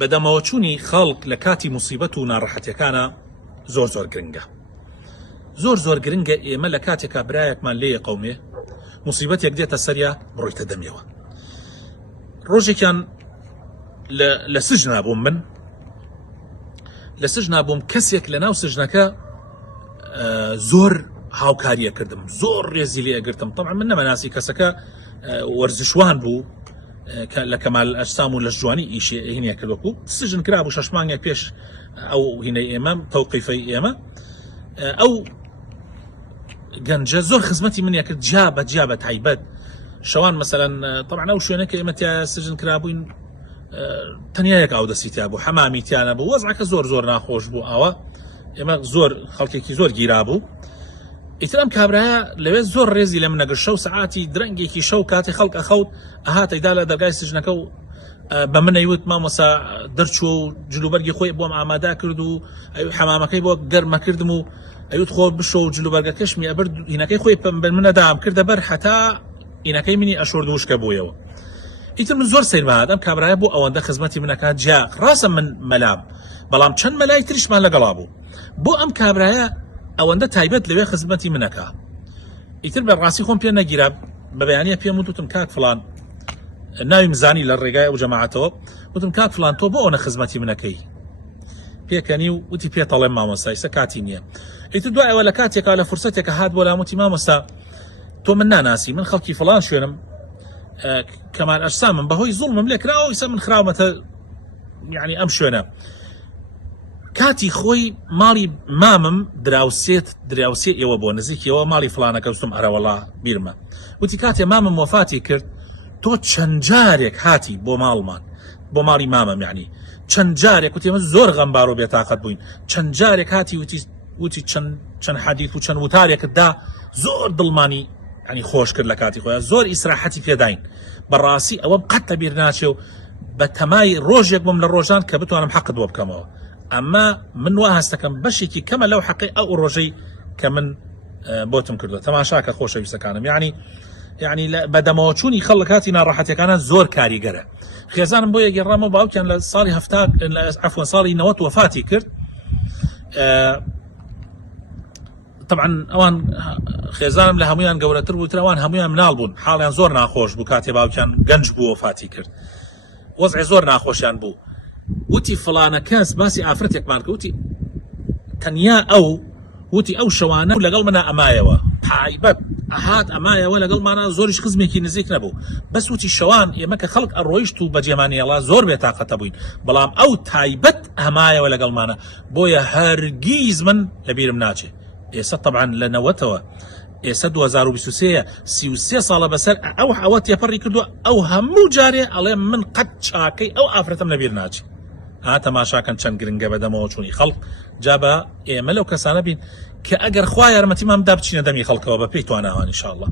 بەدەمەوەچوونی خەڵک لە کاتی موسیبەت و ناڕەحەتیەکانە زۆر گرنگە. زۆر گرنگە ئێمە لە کاتێکا برایەکمان لێیە قەومێ موسیبەتێک دێتە سەریا بڕۆیتە دەمێەوە. ڕۆژێکیان لە سژنا بووم، من لە سژنا بووم، کەسێک لە ناو سژنەکە زۆر هاوکاریە کردم، زۆر ڕێزی لێ ئەگرتم. طبعا من نەمەناسی کەسەکە وەرزشوان بوو لە کەمال ئەجسام و لە جوانی ئیشی هینە کردوەکو سژن کرا بوو 6 مانگێک پێش ئەو هینەی ئێمە تەوقیفەی ئێمە. ئەو گەنجە زۆر خزمەتی منیە کرد جا بە تایبەت شەوان مەسەلەن. طبعا ئەو شوێنەکە ئێمە تیا سژن کرابووین تەنیایەک ئاودەسیتیا بوو، حەمامی تیانە بوو، وەزعەکە زۆر ناخۆش بوو. ئاوە ئێمە زۆر خەڵکێکی زۆر گیرا بوو. ئیترام کابراە لەوێ زۆر ڕێزی لە منەگەر شەو سەعاتی درەنگێکی شەو کاتی خەڵک ئەخەوت ئەهاتەیدا لە دەرگای سژنەکە و بە منەیوت مامۆسا دەرچوە و جلوبەرگی خۆی بۆم ئامادا کرد و حەمامەکەی بۆ گەرمە کردم و ئەوت خۆ بشۆ و جلوبەرگەکەشمی ئەبرد هینەکەی خۆی منەدام کردە بەر حتا هینەکەی منی ئەشۆرد وشکە بوویەوە. ئیتر من زۆر سیر بەهادەم کابراە بۆ ئەوەندە خزمەتی منەکات جا ڕاستە من مەلام، بەڵام چەند مەلای تریشمان لەگەڵا بوو بۆ ئەم کابراە ئەوەندە تایبەت لەوێ خزمەتی منەکە. ئیتر بەڕاستی خۆم پێ نەگیرا، بە بەیانیە پێم وتم کاک فڵان، ناوی مزانی لە ڕێگای ئەو جەماعەتەوە، وتم کاک فڵان تۆ بۆ ئەوە خزمەتی منەکەی پێکەنی و وتی پێتەڵێم مامۆستا ئێستا کاتی نییە. ئیتر دوای ئەوە لە کاتێکا لە فرسەتێکە هات بۆ لام وتی مامۆستا تۆ من ناناسی، من خەڵکی فڵان شوێنم، کەمال ئەجسامم بەهۆی زوڵمم لێکراوە، ئێستا من خراومەتە یعنی ئەم شوێنە. کاتی خۆی ماڵی مامم دراوسێ ئێوە بۆ نزیکیەوە ماڵی فڵانەکە وستم ئەرەوەڵا بیرمە. وتی کاتێ مامم وەفاتی کرد تۆ چەند جارێک هاتی بۆ ماڵمان، بۆ ماڵی مامم، یعنی چەند جارێک. وتی ئێمە زۆر غەمبار و بێتاقەت بووین، چەند جارێک هاتی وتی چەند حەدیث و چەند وتارێکت دا زۆر دڵمانی ینی خۆش کرد لە کاتی خۆیان، زۆر ئیسراحەتی پێداین. بەڕاستی ئەوەم قەت لەبیر ناچێ و بە تەمای ڕۆژێک بووم لە ڕۆژان کە بتوانم حەقت بۆ بکەمەوە. ئەمما من وا هەستەکەم بەشێکی کەمە لەو حەقی ئەو ڕۆژەی کە من بۆتم کردووە. تەماشاکە خۆشەویستەکانم، یعنی بەدەمەوەچوونی خەڵک کاتی ناڕەحەتیەکانە زۆر کاریگەرە. خێزانم بۆ یەگەڕامەوە باوکیان لە ساڵی ساڵی 90 وەفاتی کرد. طبعا ئەوان خێزانم لە هەمویان گەورەتر بوو، ئەوان هەمویان مناڵ بوون، حاڵیان زۆر ناخۆش بوو کاتێ باوکیان گەنج بوو وەفاتی کرد، وەزعی زۆر ناخۆشیان بوو. وتی فڵانە کەس باسی ئافرەتێکمان کە وتی تەنیا وتی ئەو شەوانە لەگەڵ منە ئەمایەوە، تایبەت ئەهات ئەمایەوە لەگەڵمانە، زۆریش خزمێکی نزیک نەبوو. بەس وتی شەوان ئێمە کە خەڵک ئەڕۆیشت و بەجێمانیەڵا زۆر بێتاقەتە بووین، بەڵام ئەو تایبەت ئەمایەوە لەگەڵمانە، بۆیە هەرگیز من لەبیرم ناچێ. ئێستا طبعا لە نەوەتەوە ئێستا 2023 33 ساڵە بەسەر ئەوە تێپەڕی کردووە، ئەو هەموو جارێ ئەڵێ من قەت چاکەی ئەو ئافرەتەم لەبیر ناچێ. تەماشاکەن چەند گرنگە بەدەمەوەچوونی خەڵک. جا بە ئێمە لەو کەسانە بین کە ئەگەر خوا یارمەتیمان بدا بچینە دەمی خەڵکەوە بە پێی تواناوان ئینشاءالله.